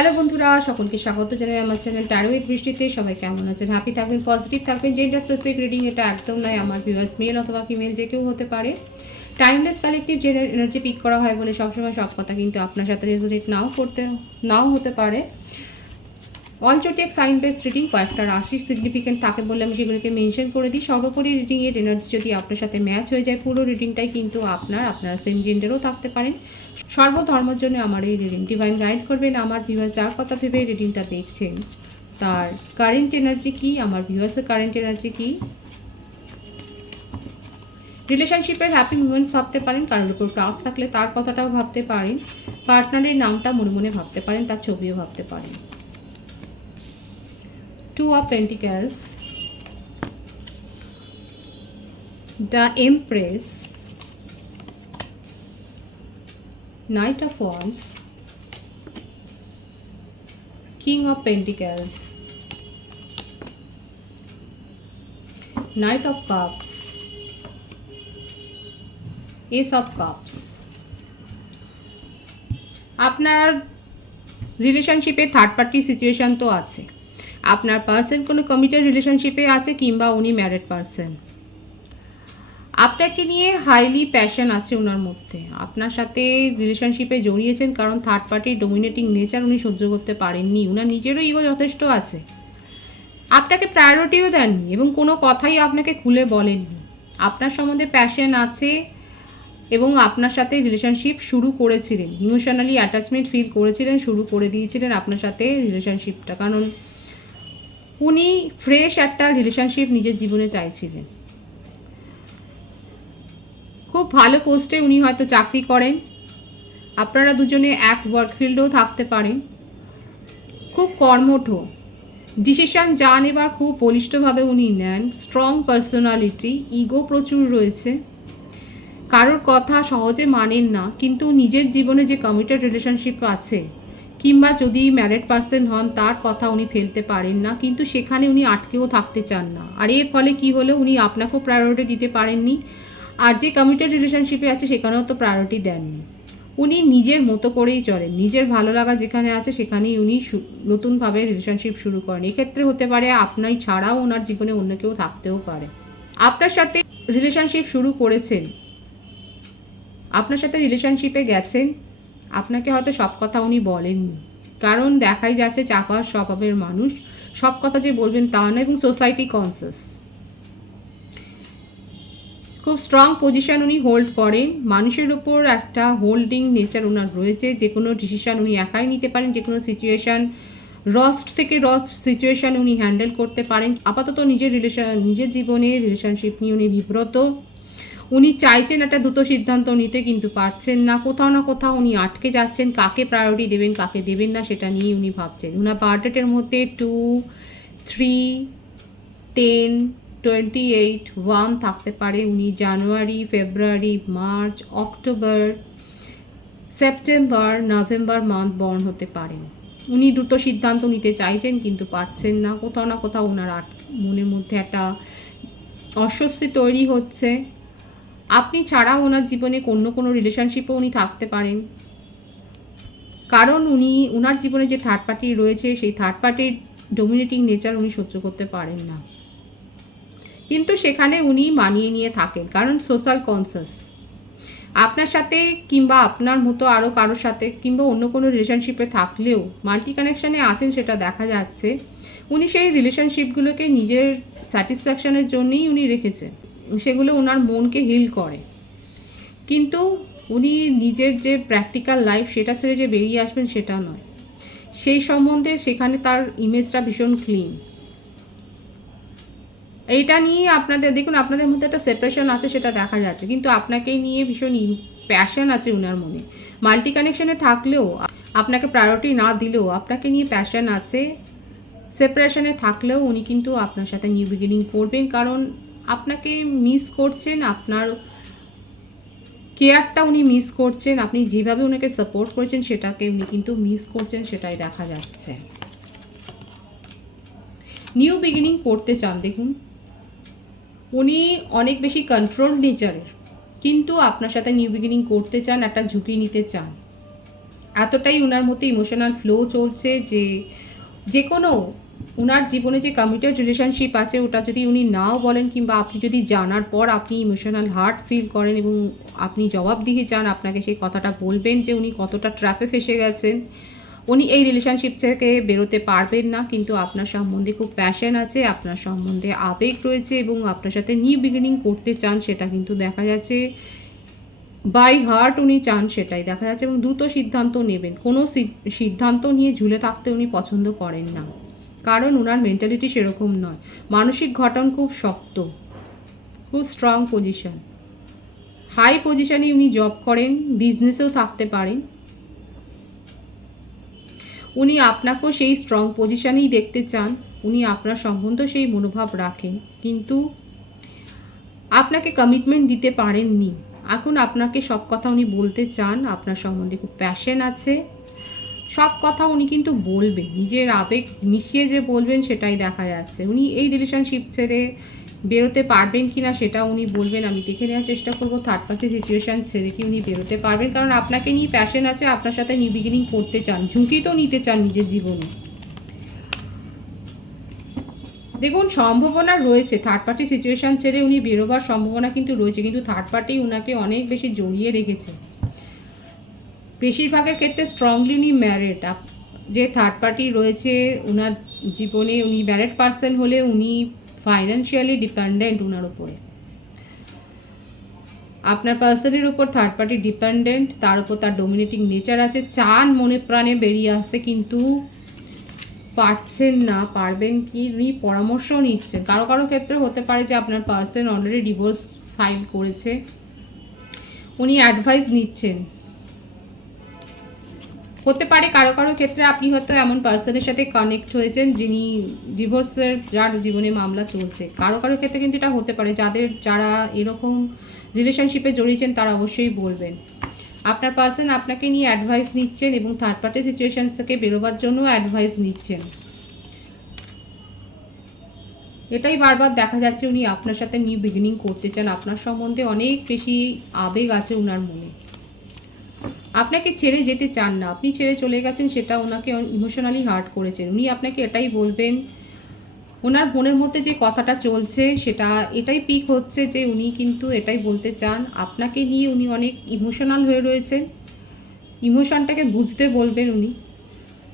Hello বন্ধুরা, সকলকে স্বাগত জানাই আমার চ্যানেল টারোয়েক বৃষ্টিতে সবাই কেমন আছেন? হ্যাপি থাকবেন পজিটিভ থাকবেন। জেন্ডার স্পেসিফিক রিডিং এটা একদম নয়, আমার ভিউয়ার্স মেল অথবা ফিমেল যে কেউ হতে পারে। Timeless collective general energy pick করা হয় বলে সবসময় সব কথা কিন্তু আপনার সাথে রেজোনেট নাও করতে, নাও হতে পারে। অলচোটেক সাইন বেস রিডিং কয়েকটা রাশি সিগনিফিকেন্ট থাকে বলে আমি সেগুলোকে মেনশন করে দিই। সর্বোপরি রিডিংয়ের এনার্জি যদি আপনার সাথে ম্যাচ হয়ে যায়, পুরো রিডিংটাই কিন্তু আপনার আপনার সেম জেন্ডারও থাকতে পারেন। সর্বধর্মের জন্য আমার এই রিডিং ডিভাইন গাইড করবেন। আমার ভিউয়ার যার কথা ভেবে রিডিংটা দেখছেন, তার কারেন্ট এনার্জি কি? আমার ভিউয়ার্সের কারেন্ট এনার্জি কি? রিলেশনশিপের হ্যাপি মুমেন্টস ভাবতে পারেন, কারোর উপর ক্রাস থাকলে তার কথাটাও ভাবতে পারেন। পার্টনারের নামটা মনে মনে ভাবতে পারেন, তার ছবিও ভাবতে পারেন। Two of pentacles the empress Knight of Wands, King of Pentacles, Knight of Cups, Ace of Cups. আপনার রিলেশনশিপে থার্ড পার্টি সিচুয়েশন তো আছে আপনার পার্সন কোনো কমিটেড রিলেশনশিপে আছে কিংবা উনি ম্যারিড পার্সন আপনাকে নিয়ে হাইলি প্যাশন আছে ওনার মধ্যে। আপনার সাথে রিলেশনশিপে জড়িয়েছেন কারণ থার্ড পার্টির ডোমিনেটিং নেচার উনি সহ্য করতে পারেননি। ওনার নিজেরও ইগো যথেষ্ট আছে। আপনাকে প্রায়োরিটিও দেননি এবং কোনো কথাই আপনাকে খুলে বলেননি। আপনার সম্বন্ধে প্যাশন আছে এবং আপনার সাথে রিলেশনশিপ শুরু করেছিলেন। ইমোশনালি অ্যাটাচমেন্ট ফিল করেছিলেন, শুরু করে দিয়েছিলেন আপনার সাথে রিলেশনশিপটা কারণ উনি ফ্রেশ একটা রিলেশনশিপ নিজের জীবনে চাইছিলেন। খুব ভালো পোস্টে উনি হয়তো চাকরি করেন। আপনারা দুজনে এক ওয়ার্ক ফিল্ডেও থাকতে পারেন। খুব কর্মঠ। ডিসিশন যা নেবার খুব বলিষ্ঠভাবে উনি নেন। স্ট্রং পার্সোনালিটি ইগো প্রচুর রয়েছে। কারোর কথা সহজে মানেন না, কিন্তু নিজের জীবনে যে কমিটেড রিলেশনশিপ আছে কিংবা যদি ম্যারেড পার্সন হন, তার কথা উনি ফেলতে পারেন না, কিন্তু সেখানে উনি আটকেও থাকতে চান না। আর এর ফলে কি হলো, উনি আপনাকেও প্রায়োরিটি দিতে পারেননি। আর যে কমিটেড রিলেশনশিপে আছে, সেখানেও তো প্রায়োরিটি দেননি। উনি নিজের মতো করেই চলেন। নিজের ভালো লাগা যেখানে আছে, সেখানেই উনি নতুনভাবে রিলেশনশিপ শুরু করেন। এক্ষেত্রে হতে পারে আপনার ছাড়াও ওনার জীবনে অন্য কেউ থাকতেও পারে। আপনার সাথে রিলেশনশিপ শুরু করেছেন? আপনার সাথে রিলেশনশিপে গেছেন? আপনাকে হয়তো সব কথা উনি বলেননি। কারণ দেখাই যাচ্ছে চাপার স্বভাবের মানুষ। সব কথা যে বলবেন তা না এবং সোসাইটি কনসিয়াস খুব স্ট্রং পজিশন উনি হোল্ড করেন। মানুষের উপর একটা হোল্ডিং নেচার ওনার রয়েছে। যে কোনো ডিসিশন উনি একাই নিতে পারেন। যে কোনো সিচুয়েশান রস্ট থেকে রস্ট সিচুয়েশান উনি হ্যান্ডেল করতে পারেন। আপাতত নিজের রিলেশন নিজের জীবনে রিলেশনশিপ নিয়ে উনি বিব্রত। উনি চাইছেন একটা দ্রুত সিদ্ধান্ত নিতে, কিন্তু পারছেন না। কোথাও না কোথাও উনি আটকে যাচ্ছেন। কাকে প্রায়োরিটি দেবেন, কাকে দেবেন না, সেটা নিয়ে উনি ভাবছেন। ওনার বার্থডেটের মধ্যে two three ten twenty eight one থাকতে পারে। উনি January, February, March, October, September, November month born হতে পারেন। উনি দ্রুত সিদ্ধান্ত নিতে চাইছেন, কিন্তু পারছেন না। কোথাও না কোথাও ওনার আট, মনের মধ্যে একটা অস্বস্তি তৈরি হচ্ছে। আপনি ছাড়াও ওনার জীবনে অন্য কোনো রিলেশনশিপও উনি থাকতে পারেন। কারণ উনি ওনার জীবনে যে থার্ড পার্টি রয়েছে, সেই থার্ড পার্টির ডোমিনেটিং নেচার উনি সহ্য করতে পারেন না। কিন্তু সেখানে উনি মানিয়ে নিয়ে থাকেন, কারণ সোশ্যাল কনসাস আপনার সাথে কিংবা আপনার মতো আরও কারোর সাথে কিংবা অন্য কোনো রিলেশনশিপে থাকলেও মাল্টি কানেকশানে আছেন সেটা দেখা যাচ্ছে, উনি সেই রিলেশনশিপগুলোকে নিজের স্যাটিসফ্যাকশনের জন্যেই উনি রেখেছেন। সেগুলো ওনার মনকে হিল করে। কিন্তু উনি নিজের যে প্র্যাকটিক্যাল লাইফ সেটা ছেড়ে যে বেরিয়ে আসবেন সেটা নয়। সেই সম্বন্ধে সেখানে তার ইমেজটা ভীষণ ক্লিন এইটা নিয়ে আপনাদের, দেখুন আপনাদের মধ্যে একটা সেপারেশন আছে সেটা দেখা যাচ্ছে, কিন্তু আপনাকে নিয়ে ভীষণ প্যাশন আছে ওনার মনে। মাল্টি কানেকশনে থাকলেও, আপনাকে প্রায়োরিটি না দিলেও, আপনাকে নিয়ে প্যাশন আছে। সেপারেশনে থাকলেও উনি কিন্তু আপনার সাথে নিউ বিগিনিং করবেন, কারণ আপনাকে মিস করছেন, আপনার কেয়ারটা উনি মিস করছেন, আপনি যেভাবে ওনাকে সাপোর্ট করেছেন সেটাকে উনি কিন্তু মিস করছেন, সেটাই দেখা যাচ্ছে। নিউ বিগিনিং করতে চান, দেখুন। উনি অনেক বেশি কন্ট্রোল নেচারের কিন্তু আপনার সাথে নিউ বিগিনিং করতে চান, একটা ঝুঁকি নিতে চান। এতটাই ওনার মধ্যে ইমোশনাল ফ্লো চলছে যে যে কোনো ওনার জীবনে যে কমিটেড রিলেশনশিপ আছে, ওটা যদি উনি নাও বলেন কিংবা আপনি যদি জানার পর আপনি ইমোশনাল হার্ট ফিল করেন এবং আপনি জবাব দিয়ে চান, আপনাকে সেই কথাটা বলবেন যে উনি কতটা ট্র্যাপে ফেসে গেছেন, উনি এই রিলেশনশিপ থেকে বেরোতে পারবেন না, কিন্তু আপনার সম্বন্ধে খুব প্যাশন আছে, আপনার সম্বন্ধে আবেগ রয়েছে এবং আপনার সাথে নিউ বিগিনিং করতে চান, সেটা কিন্তু দেখা যাচ্ছে। বাই হার্ট উনি চান সেটাই দেখা যাচ্ছে এবং দ্রুত সিদ্ধান্ত নেবেন। কোনো সিদ্ধান্ত নিয়ে ঝুলে থাকতে উনি পছন্দ করেন না। কারণ ওনার মেন্টালিটি সেরকম নয়। মানসিক গঠন খুব শক্ত, খুব স্ট্রং পজিশন হাই পজিশনে উনি জব করেন বিজনেসেও থাকতে পারেন। উনি আপনাকেও সেই স্ট্রং পজিশনেই দেখতে চান, উনি আপনার সম্বন্ধে সেই মনোভাব রাখেন। কিন্তু আপনাকে কমিটমেন্ট দিতে পারেননি। এখন আপনাকে সব কথা উনি বলতে চান, আপনার সম্বন্ধে খুব প্যাশন আছে। সব কথা উনি কিন্তু বলবেন। নিজের আবেগ মিশিয়ে যে বলবেন সেটাই দেখা যাচ্ছে। উনি এই রিলেশনশিপ ছেড়ে বেরোতে পারবেন কি না সেটা উনি বলবেন। আমি দেখে নেওয়ার চেষ্টা করব থার্ড পার্টি সিচুয়েশান ছেড়ে কি উনি বেরোতে পারবেন। কারণ আপনাকে নিয়ে প্যাশন আছে, আপনার সাথে নিউ বিগিনিং করতে চান, ঝুঁকি তো নিতে চান নিজের জীবনে। দেখুন, সম্ভাবনা রয়েছে। থার্ড পার্টি সিচুয়েশান ছেড়ে উনি বেরোবার সম্ভাবনা কিন্তু রয়েছে। কিন্তু থার্ড পার্টি উনাকে অনেক বেশি জড়িয়ে রেখেছে। বেশিরভাগের ক্ষেত্রে স্ট্রংলি উনি ম্যারেড যে থার্ড পার্টি রয়েছে ওনার জীবনে উনি ম্যারেড পার্সন হলে উনি ফাইন্যান্সিয়ালি ডিপেন্ডেন্ট ওনার উপরে। আপনার পার্সনের উপর থার্ড পার্টি ডিপেন্ডেন্ট তার উপর তার ডোমিনেটিং নেচার আছে। চান মনে প্রাণে বেরিয়ে আসতে, কিন্তু পারছেন না, পারবেন কি উনি পরামর্শ নিচ্ছেন কারও কারও ক্ষেত্রে হতে পারে যে আপনার পার্সন অলরেডি ডিভোর্স ফাইল করেছে। উনি অ্যাডভাইস নিচ্ছেন। হতে পারে, কারও কারও ক্ষেত্রে আপনি হয়তো এমন পার্সনের সাথে কানেক্ট হয়েছেন যিনি ডিভোর্সের যার জীবনে মামলা চলছে। কারও কারও ক্ষেত্রে কিন্তু এটা হতে পারে, যাদের যারা এরকম রিলেশনশিপে জড়িয়েছেন তারা অবশ্যই বলবেন। আপনার পার্সন আপনাকে নিয়ে অ্যাডভাইস নিচ্ছেন এবং থার্ড পার্টি সিচুয়েশন থেকে বেরোবার জন্য অ্যাডভাইস নিচ্ছেন। এটাই বারবার দেখা যাচ্ছে উনি আপনার সাথে নিউ বিগিনিং করতে চান। আপনার সম্বন্ধে অনেক বেশি আবেগ আছে ওনার মনে। আপনাকে ছেড়ে যেতে চান না। আপনি ছেড়ে চলে গেছেন, সেটা ওনাকে ইমোশনালি হার্ট করেছেন। উনি আপনাকে এটাই বলবেন, ওনার মনের মধ্যে যে কথাটা চলছে, সেটা এটাই পিক হচ্ছে যে উনি কিন্তু এটাই বলতে চান। আপনাকে নিয়ে উনি অনেক ইমোশনাল হয়ে রয়েছেন। ইমোশনটাকে বুঝতে বলবেন উনি।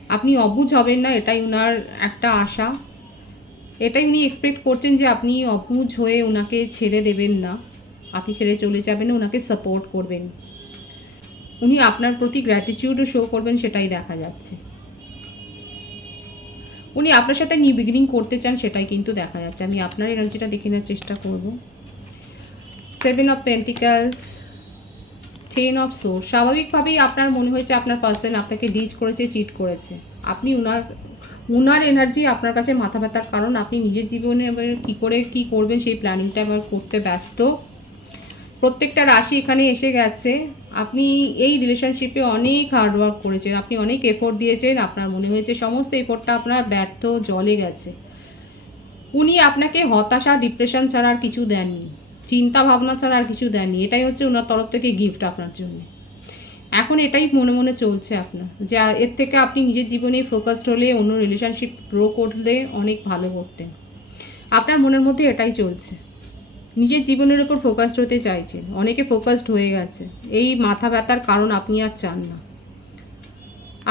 আপনি অবুঝ হবেন না, এটাই ওনার একটা আশা। এটাই উনি এক্সপেক্ট করছেন যে আপনি অবুঝ হয়ে ওনাকে ছেড়ে দেবেন না। আপনি ছেড়ে চলে যাবেন, ওনাকে সাপোর্ট করবেন। উনি আপনার প্রতি গ্র্যাটিটিউডও শো করবেন, সেটাই দেখা যাচ্ছে। উনি আপনার সাথে নিউ বিগিনিং করতে চান, সেটাই কিন্তু দেখা যাচ্ছে। আমি আপনার এনার্জিটা দেখে নেওয়ার চেষ্টা করব। Seven of pentacles ten of swords স্বাভাবিকভাবেই আপনার মনে হয়েছে, আপনার পার্সন আপনাকে ডিচ করেছে চিট করেছে। আপনি উনার উনার এনার্জি আপনার কাছে মাথা ব্যথার কারণ, আপনি নিজের জীবনে এবার কী করে, কী করবেন, সেই প্ল্যানিংটা এবার করতে ব্যস্ত। প্রত্যেকটা রাশি এখানে এসে গেছে। আপনি এই রিলেশনশিপে অনেক হার্ডওয়ার্ক করেছেন, আপনি অনেক এফোর্ট দিয়েছেন, আপনার মনে হয়েছে সমস্ত এফোর্টটা আপনার ব্যর্থ জলে গেছে। উনি আপনাকে হতাশা ডিপ্রেশন ছাড়া আর কিছু দেননি চিন্তা ভাবনা ছাড়া আর কিছু দেননি, এটাই হচ্ছে ওনার তরফ থেকে গিফট আপনার জন্য। এখন এটাই মনে মনে চলছে আপনার, যে এর থেকে আপনি নিজের জীবনে ফোকাসড হলে, অন্য রিলেশনশিপ গ্রো করলে অনেক ভালো করতেন। আপনার মনের মধ্যে এটাই চলছে। নিজের জীবনের উপর ফোকাসড হতে চাইছেন। অনেকে ফোকাসড হয়ে গেছে। এই মাথা ব্যথার কারণ আপনি আর চান না।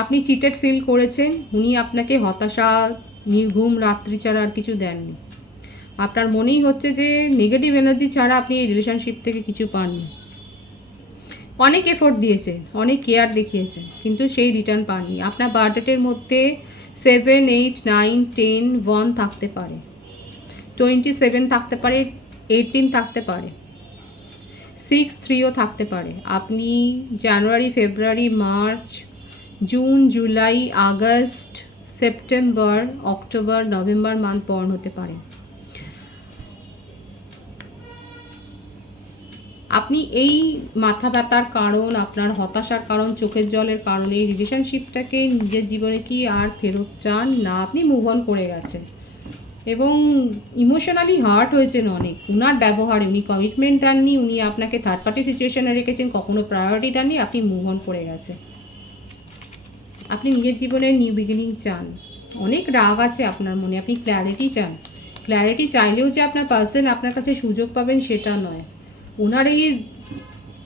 আপনি চিটেড ফিল করেছেন, উনি আপনাকে হতাশা, নির্ঘুম, রাত্রি ছাড়া আর কিছু দেননি। আপনার মনেই হচ্ছে যে নেগেটিভ এনার্জি ছাড়া আপনি এই রিলেশনশিপ থেকে কিছু পাননি। অনেক এফোর্ট দিয়েছে অনেক কেয়ার দেখিয়েছেন, কিন্তু সেই রিটার্ন পাননি। আপনার বার্থডেটের মধ্যে seven eight nine ten one থাকতে পারে। টোয়েন্টি সেভেন থাকতে পারে এইটিন থাকতে পারে। সিক্স থ্রিও থাকতে পারে। আপনি January, February, March, June, July, August, September, October, November month born হতে পারে। আপনি এই মাথা ব্যথার কারণ, আপনার হতাশার কারণ, চোখের জলের কারণ এই রিলেশনশিপটাকে নিজের জীবনে কি আর ফেরত চান না, আপনি মুভ অন করে গেছেন। এবং ইমোশনালি হার্ট হয়েছেন অনেক। উনার ব্যবহারে, উনি কমিটমেন্ট দেননি, উনি আপনাকে থার্ড পার্টি সিচুয়েশনে রেখেছেন, কখনো প্রায়োরিটি দেননি, আপনি মুভ অন করে গেছে আপনি নিজের জীবনে নিউ বিগিনিং চান। অনেক রাগ আছে আপনার মনে, আপনি ক্ল্যারিটি চান। ক্ল্যারিটি চাইলেও যে আপনার পার্সন আপনার কাছে সুযোগ পাবেন সেটা নয়। ওনার এই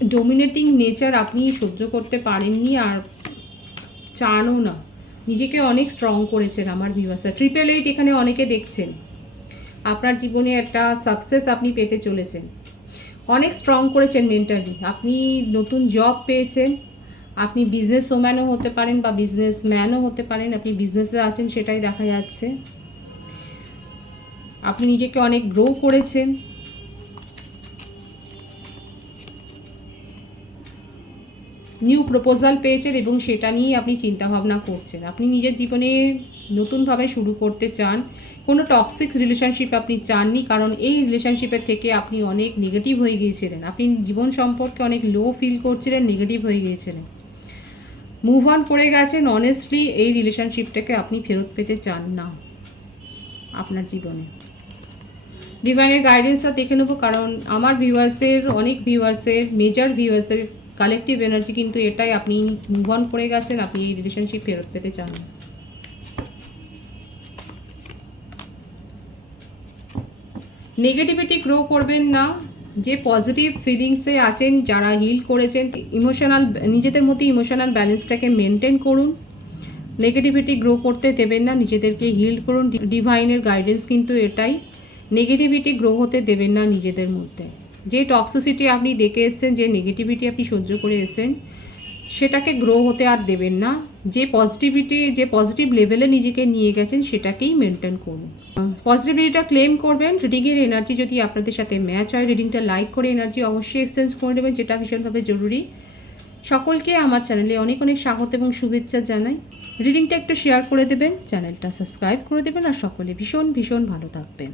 ডোমিনেটিং নেচার আপনি সহ্য করতে পারেননি আর চানও না। নিজেকে অনেক স্ট্রং করেছেন আমার ভিউয়ার্সরা ট্রিপল এইট এখানে অনেকে দেখছেন। আপনার জীবনে একটা সাকসেস আপনি পেতে চলেছেন। অনেক স্ট্রং করেছেন মেন্টালি আপনি নতুন জব পেয়েছেন, আপনি বিজনেস ওম্যানও হতে পারেন বা বিজনেস ম্যানও হতে পারেন, আপনি বিজনেসে আছেন সেটাই দেখা যাচ্ছে। আপনি নিজেকে অনেক গ্রো করেছেন। নিউ প্রপোজাল পেয়েছেন এবং সেটা নিয়েই আপনি চিন্তা ভাবনা করছেন। আপনি নিজের জীবনে নতুনভাবে শুরু করতে চান, কোনো টক্সিক রিলেশনশিপ আপনি চাননি, কারণ এই রিলেশনশিপের থেকে আপনি অনেক নেগেটিভ হয়ে গিয়েছিলেন। আপনি জীবন সম্পর্কে অনেক লো ফিল করছিলেন নেগেটিভ হয়ে গিয়েছিলেন। মুভ অন করে গেছেন অনেস্টলি এই রিলেশনশিপটাকে আপনি ফেরত পেতে চান না আপনার জীবনে। ডিভাইনের গাইডেন্সটা দেখে নেব, কারণ আমার ভিউয়ার্সের অনেক ভিউয়ার্সের মেজর ভিউয়ার্সের কালেকটিভ এনার্জি কিন্তু এটাই আপনি মুভ অন করে গেছেন, আপনি এই রিলেশনশিপ ফেরত পেতে চান। না নেগেটিভিটি গ্রো করবেন না। যে পজিটিভ ফিলিংসে আছেন, যারা হিল করেছেন ইমোশনাল নিজেদের মধ্যে ইমোশনাল ব্যালেন্সটাকে মেনটেন করুন। নেগেটিভিটি গ্রো করতে দেবেন না, নিজেদেরকে হিল করুন। ডিভাইনের গাইডেন্স কিন্তু এটাই। নেগেটিভিটি গ্রো হতে দেবেন না নিজেদের মধ্যে। যে টক্সিসিটি আপনি দেখে এসছেন, যে নেগেটিভিটি আপনি সহ্য করে এসেছেন, সেটাকে গ্রো হতে আর দেবেন না। যে পজিটিভিটি যে পজিটিভ লেভেলে নিজেকে নিয়ে গেছেন, সেটাকেই মেনটেন করুন। পজিটিভিটিটা ক্লেম করবেন রিডিংয়ের এনার্জি যদি আপনাদের সাথে ম্যাচ হয় রিডিংটা লাইক করে এনার্জি অবশ্যই এক্সচেঞ্জ করে নেবেন, যেটা ভীষণভাবে জরুরি। সকলকে আমার চ্যানেলে অনেক অনেক স্বাগত এবং শুভেচ্ছা জানাই। রিডিংটা একটু শেয়ার করে দেবেন চ্যানেলটা সাবস্ক্রাইব করে দেবেন, আর সকলে ভীষণ ভীষণ ভালো থাকবেন।